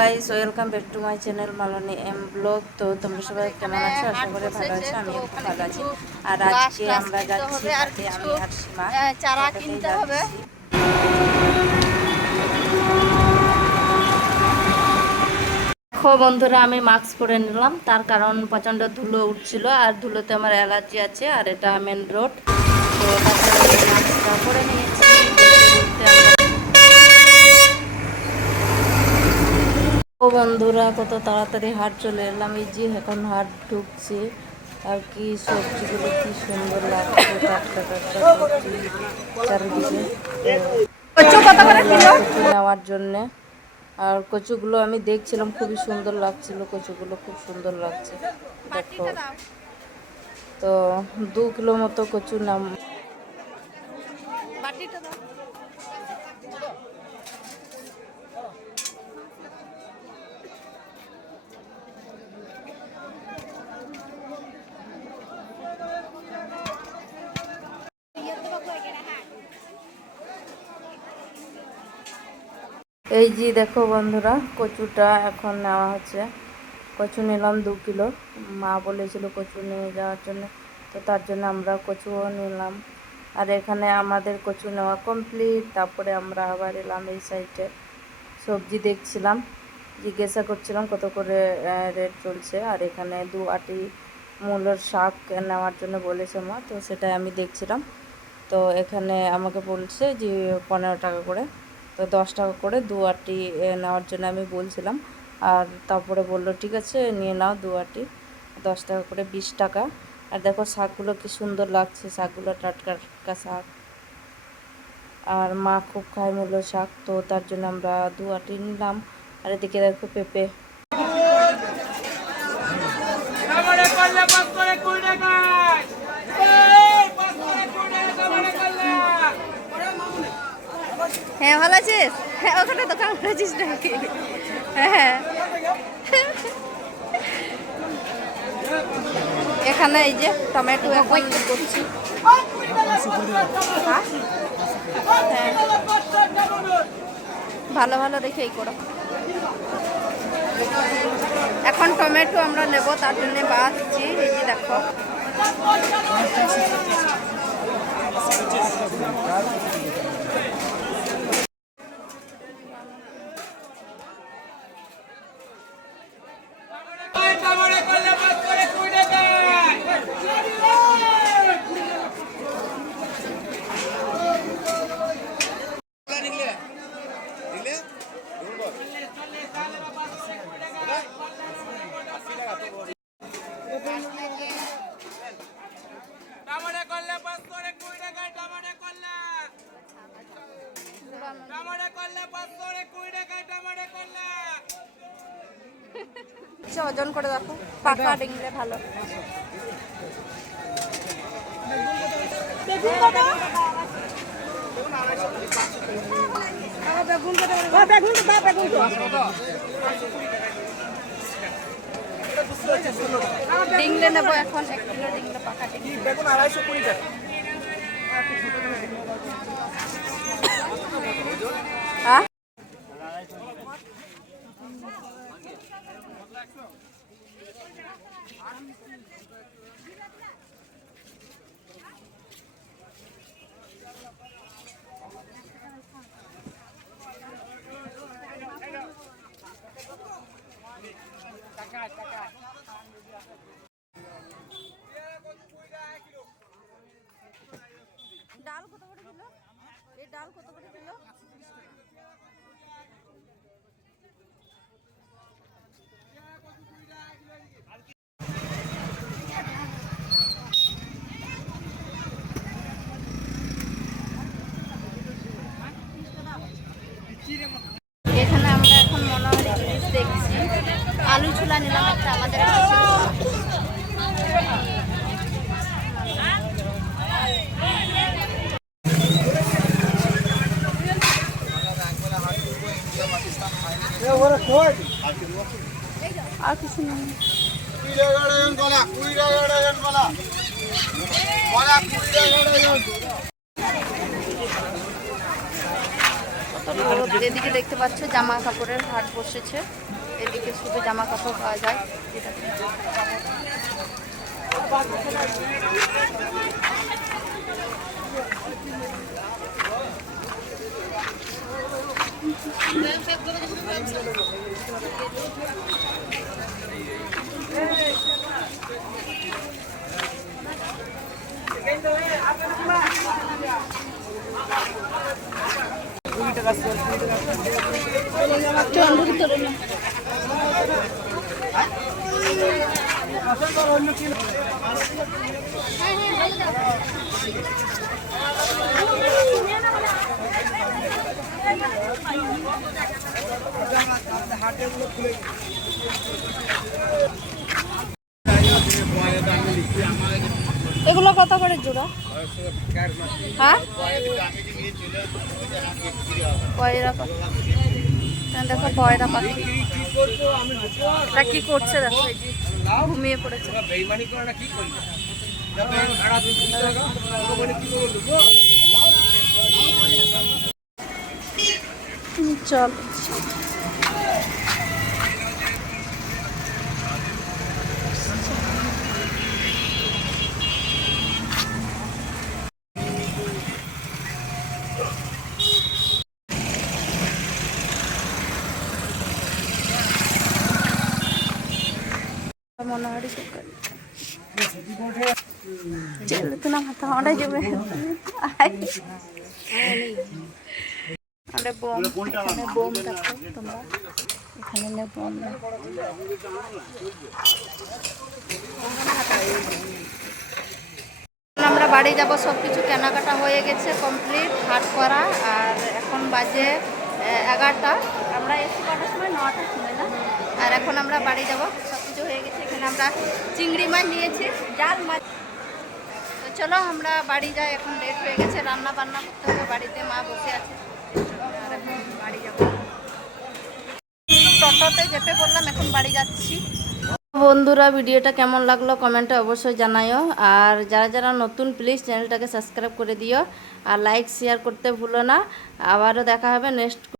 Guys, welcome back to my channel Malini M blog. তো তোমরা সবাই কেমন আছো? আশা করি ভালো আছো। আমিও খুব ভালো আছি। আর আজকে আমরা যাচ্ছি হাটে, আমি আর সীমা চারা কিনতে হবে। দেখো বন্ধুরা, আমি মাস্ক পরে নিলাম, তার কারণ প্রচণ্ড ধুলো উঠছিল আর ধুলোতে আমার অ্যালার্জি আছে। আর এটা মেন রোড, তো তারপরে আমি মাস্কটা পরে নিয়েছি। বলতে ও বন্ধুরা, কত তাড়াতাড়ি হাট চলে এলাম। এই যে এখন হাট ঢুকছে। আর কি সবজিগুলো কি সুন্দর লাগছে, টাটকা টাটকা সবজি চারিদিকে। কচু নেওয়ার জন্যে, আর কচুগুলো আমি দেখছিলাম, খুবই সুন্দর লাগছিল। কচুগুলো খুব সুন্দর লাগছে, দেখো। তো 2 কিলো মতো কচু নাম। এই যে দেখো বন্ধুরা, কচুটা এখন নেওয়া হচ্ছে। কচু নিলাম 2 কিলো। মা বলেছিল কচু নিয়ে যাওয়ার জন্য, তো তার জন্য আমরা কচুও নিলাম। আর এখানে আমাদের কচু নেওয়া কমপ্লিট। তারপরে আমরা আবার এলাম এই সাইডে, সবজি দেখছিলাম, জিজ্ঞাসা করছিলাম কত করে রেট চলছে। আর এখানে 2 আটি মূলোর শাক নেওয়ার জন্য বলেছে মা, তো সেটাই আমি দেখছিলাম। তো এখানে আমাকে বলছে যে 15 টাকা করে, তো 10 টাকা করে 2 আটি নেওয়ার জন্য আমি বলছিলাম। আর তারপরে বললো ঠিক আছে নিয়ে নাও 2 আটি, 10 টাকা করে 20 টাকা। আর দেখো শাকগুলো কি সুন্দর লাগছে, শাকগুলো টাটকা টাটকা শাক। আর মা খুব খায় মূলো শাক, তো তার জন্য আমরা 2 আটি নিলাম। আর এদিকে দেখো পেঁপে। হ্যাঁ, ভালো আছিস? হ্যাঁ, ওখানে দোকান করেছিস নাকি? হ্যাঁ, এখানে এই যে টমেটো এখন করছি। হ্যাঁ, ভালো ভালো দেখে এই করো। এখন টমেটো আমরা নেব, তার জন্য বাছছি। এই যে দেখো, ওজন করে দেখো, পাকা ডিংলে ভালো। ডিংলে নেবো এখন 1 কিলো ডিংলে, পাকা ডিংলে। বেগুন 220 টাকা। হ্যাঁ, ডাল কত করে কিলো? এই ডাল কত করে কিলো? এখানে আমরা এখন মনোহরি জিনিস দেখছি। আলু ছোলা নিলাম একটা, আমাদের আর কিছু নেই। কত তো এদিকে দেখতে পাচ্ছ জামা কাপড়ের হাট বসেছে, এদিকে শুধু জামা কাপড় পাওয়া যায়। এগুলো কত করে জোড়া? হ্যাঁ, পয়রা পাখি। দেখো পয়রা পাখি, এটা কি করছে দেখো, এই যে ঘুমিয়ে পড়েছে। চল মনোহরি চলতো না মাথা অনেক যাবে। বোম, এখানে বোম দেখো তোমরা, এখানে বোম দেখো। আমরা বাড়ি যাব, সব কিছু কেনাকাটা হয়ে গেছে, কমপ্লিট হাট করা। আর এখন বাজে 11টা, আমরা এসে কটার সময় 9টার সময় না। আর এখন আমরা বাড়ি যাব, সব কিছু হয়ে গেছে। এখানে আমরা চিংড়ি মাছ নিয়েছি, জাল মাছ। তো চলো আমরা বাড়ি যাই, এখন লেট হয়ে গেছে, রান্না বান্না করতে হবে, বাড়িতে মা বসে আছে। আর এখন বাড়ি যাব, টোটোতে যেতে বললাম, এখন বাড়ি যাচ্ছি। বন্ধুরা, ভিডিওটা কেমন লাগলো কমেন্টে অবশ্যই জানাইও। আর যারা যারা নতুন, প্লিজ চ্যানেলটাকে সাবস্ক্রাইব করে দিও, আর লাইক শেয়ার করতে ভুলো না। আবারও দেখা হবে নেক্সট